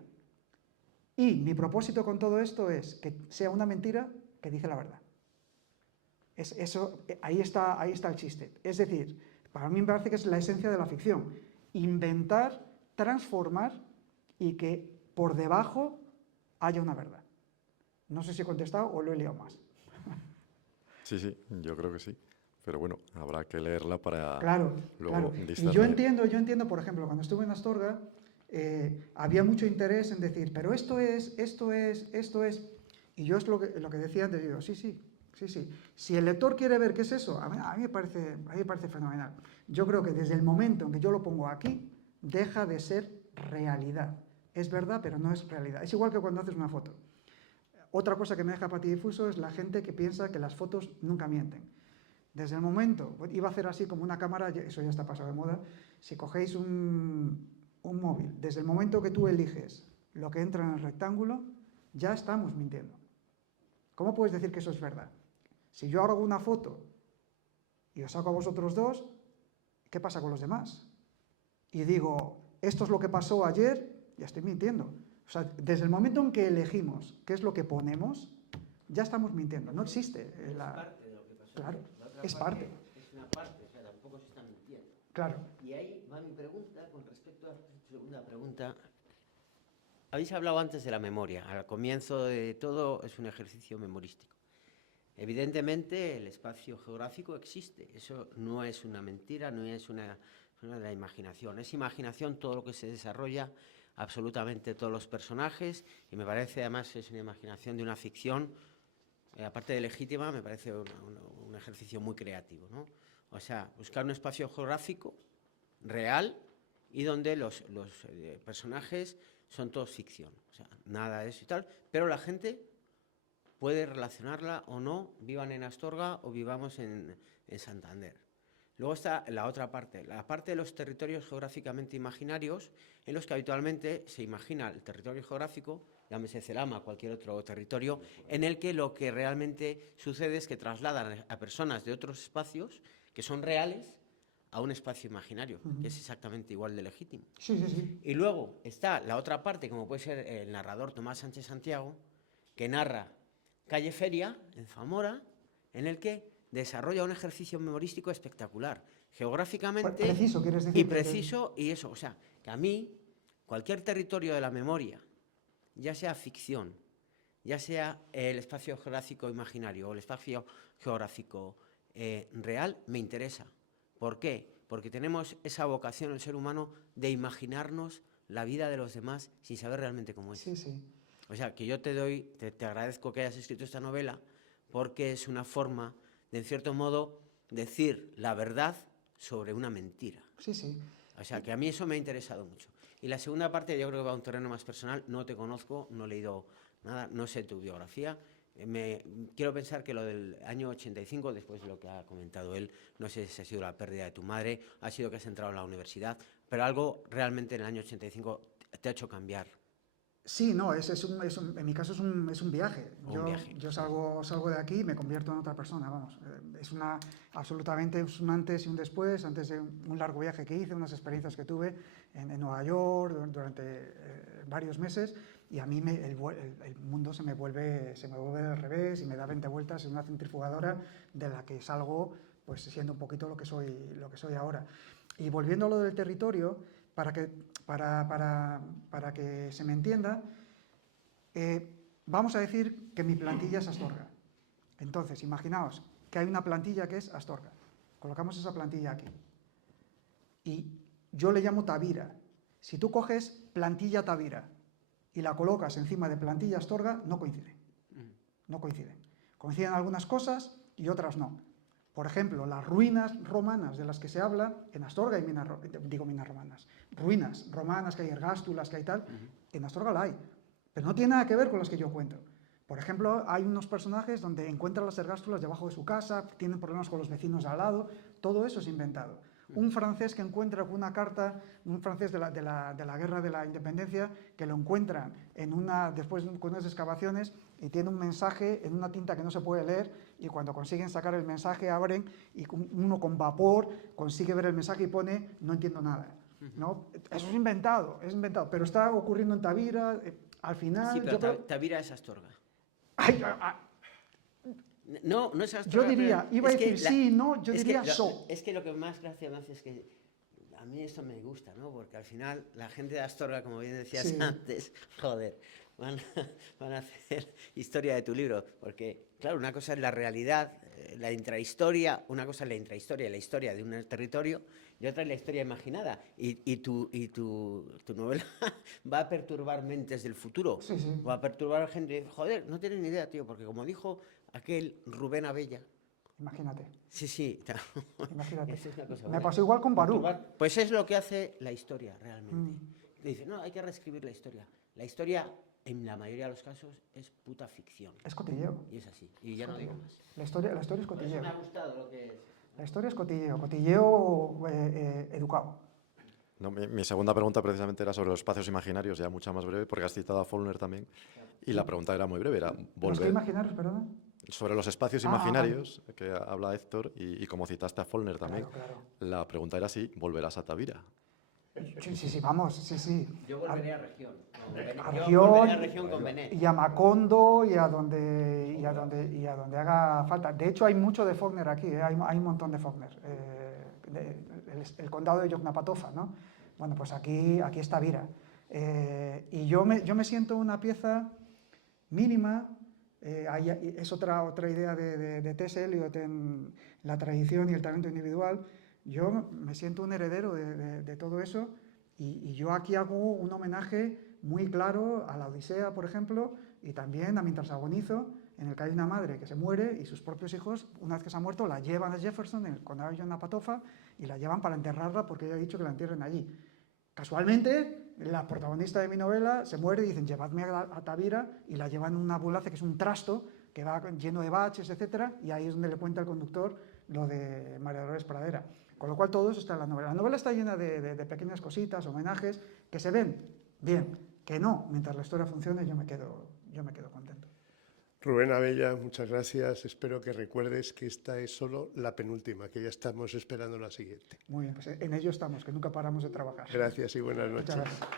Y mi propósito con todo esto es que sea una mentira que dice la verdad. Ahí está el chiste. Es decir, para mí me parece que es la esencia de la ficción. Inventar, transformar y que por debajo haya una verdad. No sé si he contestado o lo he liado más. Sí, yo creo que sí. Pero bueno, habrá que leerla para luego claro. Y discernir. yo entiendo, por ejemplo, cuando estuve en Astorga, había mucho interés en decir, pero esto es. Y yo es lo que decía antes, digo, sí. Si el lector quiere ver qué es eso, a mí me parece fenomenal. Yo creo que desde el momento en que yo lo pongo aquí, deja de ser realidad. Es verdad, pero no es realidad. Es igual que cuando haces una foto. Otra cosa que me deja patidifuso es la gente que piensa que las fotos nunca mienten. Desde el momento, iba a hacer así como una cámara, eso ya está pasado de moda, si cogéis un móvil, desde el momento que tú eliges lo que entra en el rectángulo, ya estamos mintiendo. ¿Cómo puedes decir que eso es verdad? Si yo hago una foto y os saco a vosotros dos, ¿qué pasa con los demás? Y digo, esto es lo que pasó ayer, ya estoy mintiendo. O sea, desde el momento en que elegimos qué es lo que ponemos, ya estamos mintiendo. No existe la... Es parte de lo que pasó. Claro, La otra es parte parte. es una parte, o sea, tampoco se está mintiendo. Claro. Y ahí va mi pregunta con respecto a tu segunda pregunta. Habéis hablado antes de la memoria. Al comienzo de todo es un ejercicio memorístico. Evidentemente el espacio geográfico existe. Eso no es una mentira, no es una de la imaginación. Es imaginación todo lo que se desarrolla, absolutamente todos los personajes, y me parece además es una imaginación de una ficción, aparte de legítima, me parece un ejercicio muy creativo, ¿no? O sea, buscar un espacio geográfico real y donde los personajes son todos ficción, o sea, nada de eso y tal, pero la gente puede relacionarla o no, vivan en Astorga o vivamos en Santander. Luego está la otra parte, la parte de los territorios geográficamente imaginarios, en los que habitualmente se imagina el territorio geográfico, llámese Celama, cualquier otro territorio, en el que lo que realmente sucede es que trasladan a personas de otros espacios que son reales a un espacio imaginario, que es exactamente igual de legítimo. Sí. Y luego está la otra parte, como puede ser el narrador Tomás Sánchez Santiago, que narra Calle Feria, en Zamora, en el que desarrolla un ejercicio memorístico espectacular, geográficamente Preciso, quieres decir. y preciso, y eso, o sea, que a mí, cualquier territorio de la memoria, ya sea ficción, ya sea el espacio geográfico imaginario o el espacio geográfico real, me interesa. ¿Por qué? Porque tenemos esa vocación, el ser humano, de imaginarnos la vida de los demás sin saber realmente cómo es. Sí. O sea, que yo te agradezco que hayas escrito esta novela porque es una forma de, en cierto modo, decir la verdad sobre una mentira. Sí. O sea, que a mí eso me ha interesado mucho. Y la segunda parte yo creo que va a un terreno más personal. No te conozco, no he leído nada, no sé tu biografía. Quiero pensar que lo del año 85, después de lo que ha comentado él, no sé si ha sido la pérdida de tu madre, ha sido que has entrado en la universidad, pero algo realmente en el año 85 te ha hecho cambiar. Sí, no, en mi caso es un viaje. Un viaje. Yo salgo de aquí y me convierto en otra persona, vamos. Absolutamente es un antes y un después, antes de un largo viaje que hice, unas experiencias que tuve en Nueva York durante varios meses, y a mí el mundo se me vuelve al revés y me da 20 vueltas en una centrifugadora de la que salgo pues siendo un poquito lo que soy ahora. Y volviendo a lo del territorio, para que se me entienda, vamos a decir que mi plantilla es Astorga. Entonces, imaginaos que hay una plantilla que es Astorga. Colocamos esa plantilla aquí. Y yo le llamo Tavira. Si tú coges plantilla Tavira y la colocas encima de plantilla Astorga, no coincide. No coinciden. Coinciden algunas cosas y otras no. Por ejemplo, las ruinas romanas de las que se habla, en Astorga hay minas romanas, ruinas romanas que hay ergástulas, que hay tal, en Astorga la hay, pero no tiene nada que ver con las que yo cuento. Por ejemplo, hay unos personajes donde encuentran las ergástulas debajo de su casa, tienen problemas con los vecinos de al lado, todo eso es inventado. Un francés que encuentra una carta, un francés de la Guerra de la Independencia, que lo encuentran después con unas excavaciones y tiene un mensaje en una tinta que no se puede leer, y cuando consiguen sacar el mensaje abren y uno con vapor consigue ver el mensaje y pone no entiendo nada. ¿No? Eso es inventado, pero está ocurriendo en Tavira, al final... Sí, pero Tavira es Astorga. Ay, no es Astorga. yo diría, iba a decir sí, no, yo diría so. Es que lo que más gracia me hace es que a mí esto me gusta, ¿no? Porque al final la gente de Astorga, como bien decías antes, joder, van a hacer historia de tu libro. Porque, claro, una cosa es la realidad, la intrahistoria, una cosa es la intrahistoria, la historia de un territorio, y otra es la historia imaginada. Y tu novela va a perturbar mentes del futuro. Sí, sí. Va a perturbar gente. Joder, no tienen ni idea, tío, porque como dijo aquel Rubén Abella. Imagínate. Sí. Imagínate. Es una cosa Me buena. pasó igual con Baruch. Pues es lo que hace la historia realmente. Dice, no, hay que reescribir la historia. La historia, en la mayoría de los casos, es puta ficción. Es cotilleo. Y es así. Y ya no digo más. La historia es Por eso cotilleo. me ha gustado lo que es. La historia es cotilleo educado. No, mi segunda pregunta precisamente era sobre los espacios imaginarios, ya mucha más breve, porque has citado a Faulkner también, y la pregunta era muy breve, era ¿Los que volver imaginarios, perdona? sobre los espacios imaginarios que habla Héctor, y como citaste a Faulkner también, Claro. la pregunta era si volverás a Tavira. Sí, vamos, sí. Yo volveré a región. A Yo volveré a región con Benet. Y a Macondo y a donde haga falta. De hecho, hay mucho de Faulkner aquí, hay un montón de Faulkner. El condado de Yoknapatawpha, ¿no? Bueno, pues aquí está Tavira. Y yo me siento una pieza mínima. Es otra idea de T.S. Eliot en la tradición y el talento individual. Yo me siento un heredero de todo eso, y yo aquí hago un homenaje muy claro a la Odisea, por ejemplo, y también a Mientras agonizo, en el que hay una madre que se muere y sus propios hijos, una vez que se ha muerto, la llevan a Jefferson, en el condado de Yoknapatawpha, y la llevan para enterrarla porque ella ha dicho que la entierren allí. Casualmente, la protagonista de mi novela se muere y dicen, llevadme a Tavira, y la llevan en una ambulancia que es un trasto, que va lleno de baches, etc. Y ahí es donde le cuenta al conductor lo de María Dolores Pradera. Con lo cual todo eso está en la novela. La novela está llena de pequeñas cositas, homenajes, que se ven bien, que no. Mientras la historia funcione, yo me quedo contento. Rubén Abella, muchas gracias. Espero que recuerdes que esta es solo la penúltima, que ya estamos esperando la siguiente. Muy bien, pues en ello estamos, que nunca paramos de trabajar. Gracias y buenas noches. Muchas gracias.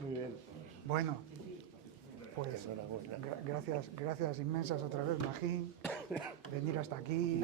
Muy bien. Bueno, pues gracias inmensas otra vez, Magín, venir hasta aquí.